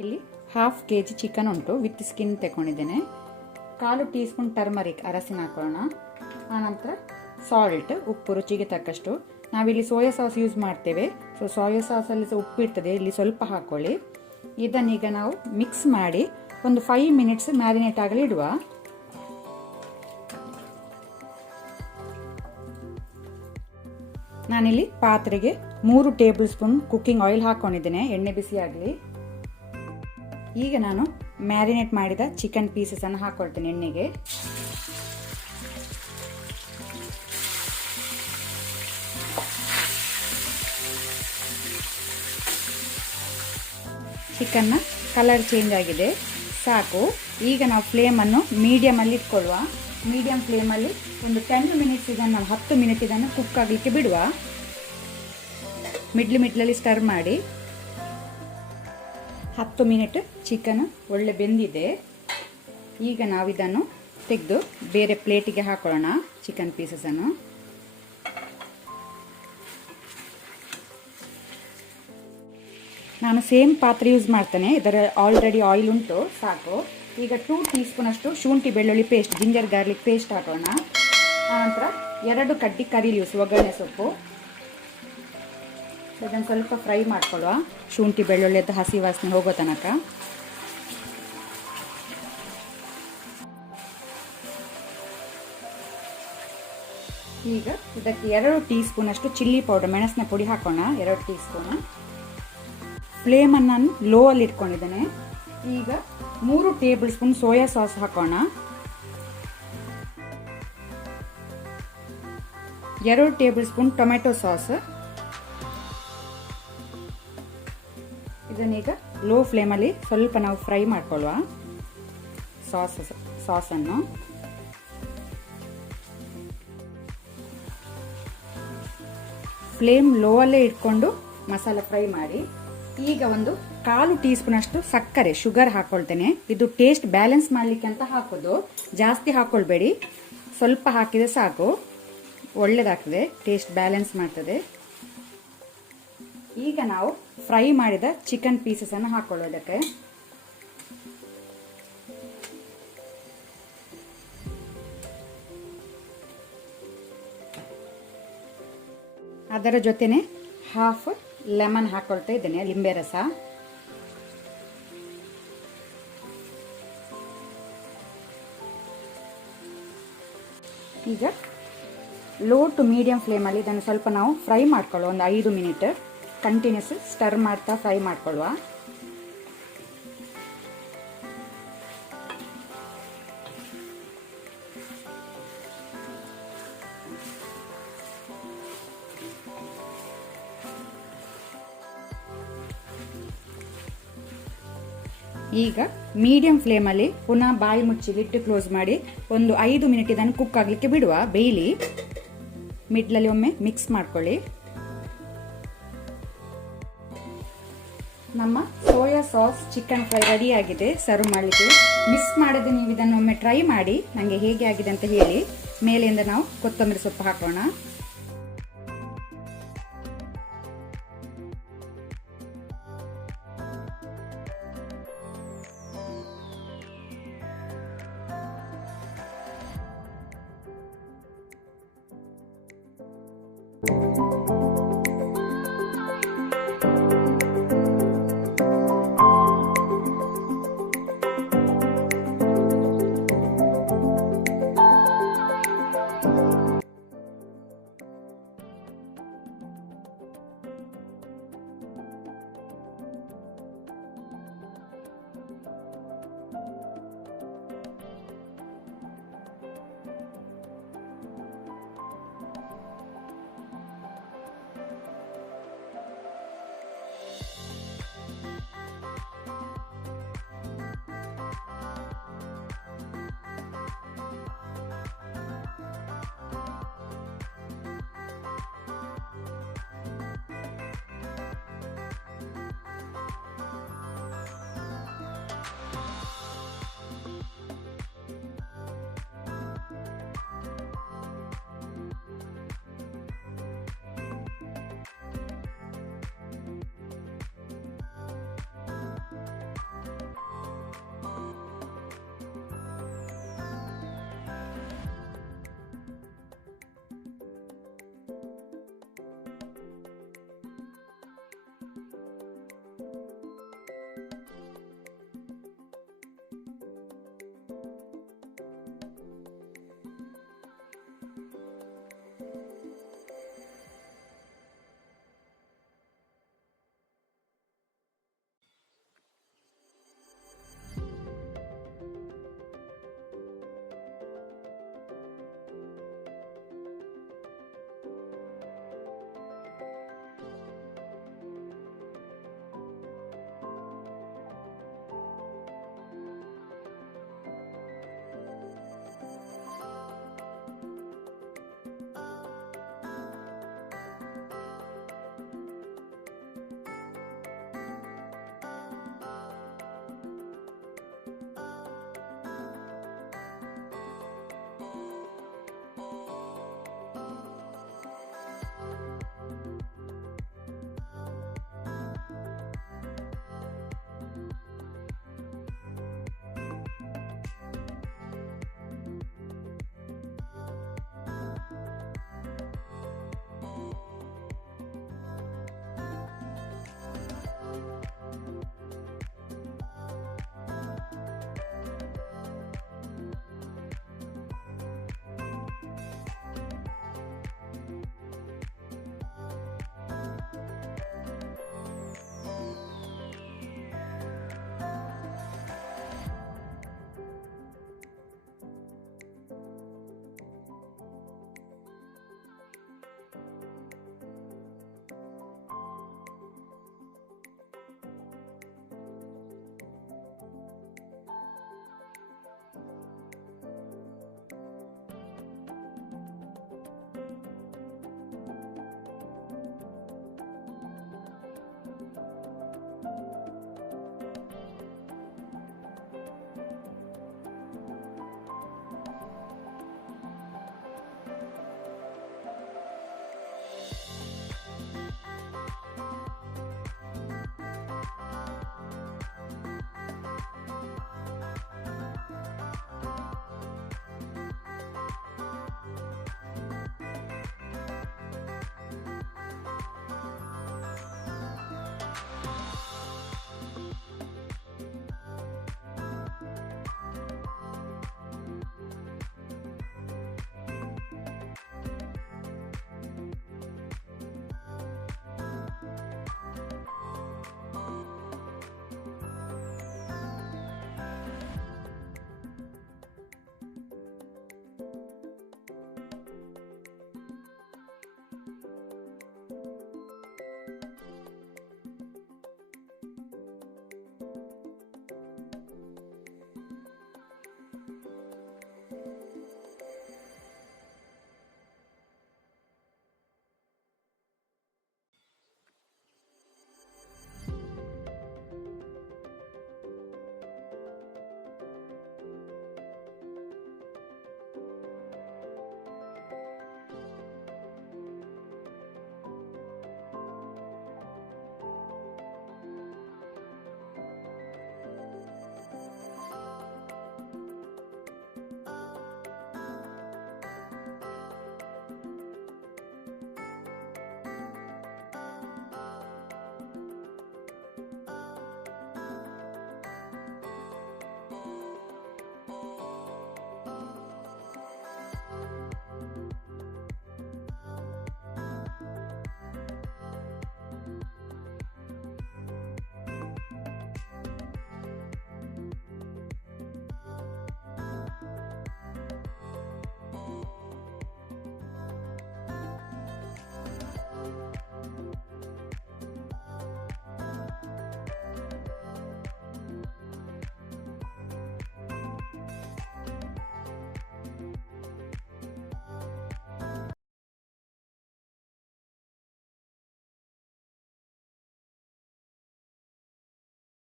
ಇಲ್ಲಿ half kg chicken ಉಂಟು, with skin ತಗೊಂಡಿದ್ದೇನೆ. 1/4 ಟೀ ಸ್ಪೂನ್ ಟರ್ಮರಿಕ್ ಅರಸಿನ ಹಾಕೋಣ. ಆನಂತರ ಸಾಲ್ಟ್, ಉಪ್ಪು ರುಚಿಗೆ ತಕ್ಕಷ್ಟು. ನಾವಿಲ್ಲಿ ಸೋಯಾ ಸಾಸ್ ಯೂಸ್ ಮಾಡ್ತೇವೆ, ಸೊ ಸೋಯಾ ಸಾಸಲ್ಲಿ ಉಪ್ಪು ಇರ್ತದೆ, ಇಲ್ಲಿ ಸ್ವಲ್ಪ ಹಾಕೊಳ್ಳಿ. ಇದನ್ನೀಗ ನಾವು ಮಿಕ್ಸ್ ಮಾಡಿ ಒಂದು 5 ಮಿನಿಟ್ಸ್ ಮ್ಯಾರಿನೇಟ್ ಆಗಲಿ ಇಡುವ. ನಾನಿಲ್ಲಿ ಪಾತ್ರೆಗೆ 3 ಟೇಬಲ್ ಸ್ಪೂನ್ ಕುಕ್ಕಿಂಗ್ ಆಯಿಲ್ ಹಾಕೊಂಡಿದ್ದೇನೆ, ಎಣ್ಣೆ ಬಿಸಿ ಆಗಲಿ. ಈಗ ನಾನು ಮ್ಯಾರಿನೇಟ್ ಮಾಡಿದ ಚಿಕನ್ ಪೀಸಸ್ ಅನ್ನು ಹಾಕೊಳ್ತೇನೆ ಎಣ್ಣೆಗೆ. ಚಿಕನ್ನ ಕಲರ್ ಚೇಂಜ್ ಆಗಿದೆ, ಸಾಕು. ಈಗ ನಾವು ಫ್ಲೇಮನ್ನು ಮೀಡಿಯಮಲ್ಲಿ ಇಟ್ಕೊಳ್ಳುವ. ಮೀಡಿಯಂ ಫ್ಲೇಮಲ್ಲಿ ಒಂದು 10 ಮಿನಿಟ್ಸ್ ಇದನ್ನು ನಾವು 10 ಮಿನಿಟ್ ಇದನ್ನು ಕುಕ್ ಆಗಲಿಕ್ಕೆ ಬಿಡುವ. ಮಿಡ್ಲಲ್ಲಿ ಸ್ಟರ್ ಮಾಡಿ. 10 ಮಿನಿಟ್ ಚಿಕನ್ ಒಳ್ಳೆ ಬೆಂದಿದೆ. ಈಗ ನಾವು ಇದನ್ನು ತೆಗೆದು ಬೇರೆ ಪ್ಲೇಟಿಗೆ ಹಾಕೊಳ್ಳೋಣ ಚಿಕನ್ ಪೀಸಸನ್ನು. ನಾನು ಸೇಮ್ ಪಾತ್ರೆ ಯೂಸ್ ಮಾಡ್ತೇನೆ, ಇದರ ಆಲ್ರೆಡಿ ಆಯಿಲ್ ಉಂಟು, ಸಾಕು. ಈಗ 2 ಟೀ ಸ್ಪೂನ್ ಅಷ್ಟು ಶುಂಠಿ ಬೆಳ್ಳುಳ್ಳಿ ಪೇಸ್ಟ್, ಜಿಂಜರ್ ಗಾರ್ಲಿಕ್ ಪೇಸ್ಟ್ ಹಾಕೋಣ. ಆನಂತರ 2 ಕಡ್ಡಿ ಕರಿ ಲೀವ್ಸ್, ಒಗ್ಗರಣೆ ಸೊಪ್ಪು. ಇದನ್ನು ಸ್ವಲ್ಪ ಫ್ರೈ ಮಾಡ್ಕೊಳ್ಳುವ, ಶುಂಠಿ ಬೆಳ್ಳುಳ್ಳಿಯದ್ದು ಹಸಿ ವಾಸನೆ ಹೋಗೋ ತನಕ. ಈಗ ಇದಕ್ಕೆ 2 ಟೀ ಸ್ಪೂನ್ ಅಷ್ಟು ಚಿಲ್ಲಿ ಪೌಡರ್, ಮೆಣಸಿನ ಪುಡಿ ಹಾಕೋಣ, 2 ಟೀ ಸ್ಪೂನ್. ಫ್ಲೇಮನ್ನು ನಾನು ಲೋ ಅಲ್ಲಿ ಇಟ್ಕೊಂಡಿದ್ದೇನೆ. ಈಗ 3 ಟೇಬಲ್ ಸ್ಪೂನ್ ಸೋಯಾ ಸಾಸ್ ಹಾಕೋಣ. 2 ಟೇಬಲ್ ಸ್ಪೂನ್ ಟೊಮೆಟೊ ಸಾಸ್. ಇದನ್ನೀಗ ಲೋ ಫ್ಲೇಮಲ್ಲಿ ಸ್ವಲ್ಪ ನಾವು ಫ್ರೈ ಮಾಡ್ಕೊಳ್ಳುವ ಸಾಸನ್ನು. ಫ್ಲೇಮ್ ಲೋ ಅಲ್ಲೇ ಇಟ್ಕೊಂಡು ಮಸಾಲ ಫ್ರೈ ಮಾಡಿ. ಈಗ ಒಂದು 1/4 ಟೀ ಸ್ಪೂನ್ ಅಷ್ಟು ಸಕ್ಕರೆ, ಶುಗರ್ ಹಾಕೊಳ್ತೇನೆ. ಇದು ಟೇಸ್ಟ್ ಬ್ಯಾಲೆನ್ಸ್ ಮಾಡಲಿಕ್ಕೆ ಅಂತ ಹಾಕೋದು, ಜಾಸ್ತಿ ಹಾಕೊಳ್ಬೇಡಿ, ಸ್ವಲ್ಪ ಹಾಕಿದ್ರೆ ಸಾಕು, ಒಳ್ಳೇದಾಗ್ತದೆ, ಟೇಸ್ಟ್ ಬ್ಯಾಲೆನ್ಸ್ ಮಾಡ್ತದೆ. ಈಗ ನಾವು ಫ್ರೈ ಮಾಡಿದ ಚಿಕನ್ ಪೀಸಸ್ ಅನ್ನು ಹಾಕೊಳ್ಳೋದಕ್ಕೆ. ಅದರ ಜೊತೆನೆ ಹಾಫ್ ಲೆಮನ್ ಹಾಕೊಳ್ತಾ ಇದ್ದೇನೆ, ಲಿಂಬೆ ರಸ. ಈಗ ಲೋ ಟು ಮೀಡಿಯಂ ಫ್ಲೇಮಲ್ಲಿ ಇದನ್ನು ಸ್ವಲ್ಪ ನಾವು ಫ್ರೈ ಮಾಡ್ಕೊಳ್ಳುವ, ಒಂದು 5 ಮಿನಿಟ್ ಕಂಟಿನ್ಯೂಸ್ ಸ್ಟರ್ ಮಾಡ್ತಾ ಫ್ರೈ ಮಾಡ್ಕೊಳ್ಳುವ. ಈಗ ಮೀಡಿಯಂ ಫ್ಲೇಮಲ್ಲಿ ಪುನಃ ಬಾಯಿ ಮುಚ್ಚಿ ಲಿಡ್ ಕ್ಲೋಸ್ ಮಾಡಿ ಒಂದು 5 ಮಿನಿಟ್ ಇದನ್ನು ಕುಕ್ ಆಗಲಿಕ್ಕೆ ಬಿಡುವ, ಬೇಯಲಿ. ಮಿಡ್ಲಲ್ಲಿ ಒಮ್ಮೆ ಮಿಕ್ಸ್ ಮಾಡ್ಕೊಳ್ಳಿ. ನಮ್ಮ soya sauce chicken fry ready ಆಗಿದೆ, ಸರ್ವ್ ಮಾಡಲಿಕ್ಕೆ. ಮಿಸ್ ಮಾಡದೆ ನೀವು ಇದನ್ನು ಒಮ್ಮೆ ಟ್ರೈ ಮಾಡಿ, ನನಗೆ ಹೇಗೆ ಆಗಿದೆ ಅಂತ ಹೇಳಿ. ಮೇಲೆಯಿಂದ ನಾವು ಕೊತ್ತಂಬರಿ ಸೊಪ್ಪು ಹಾಕೋಣ.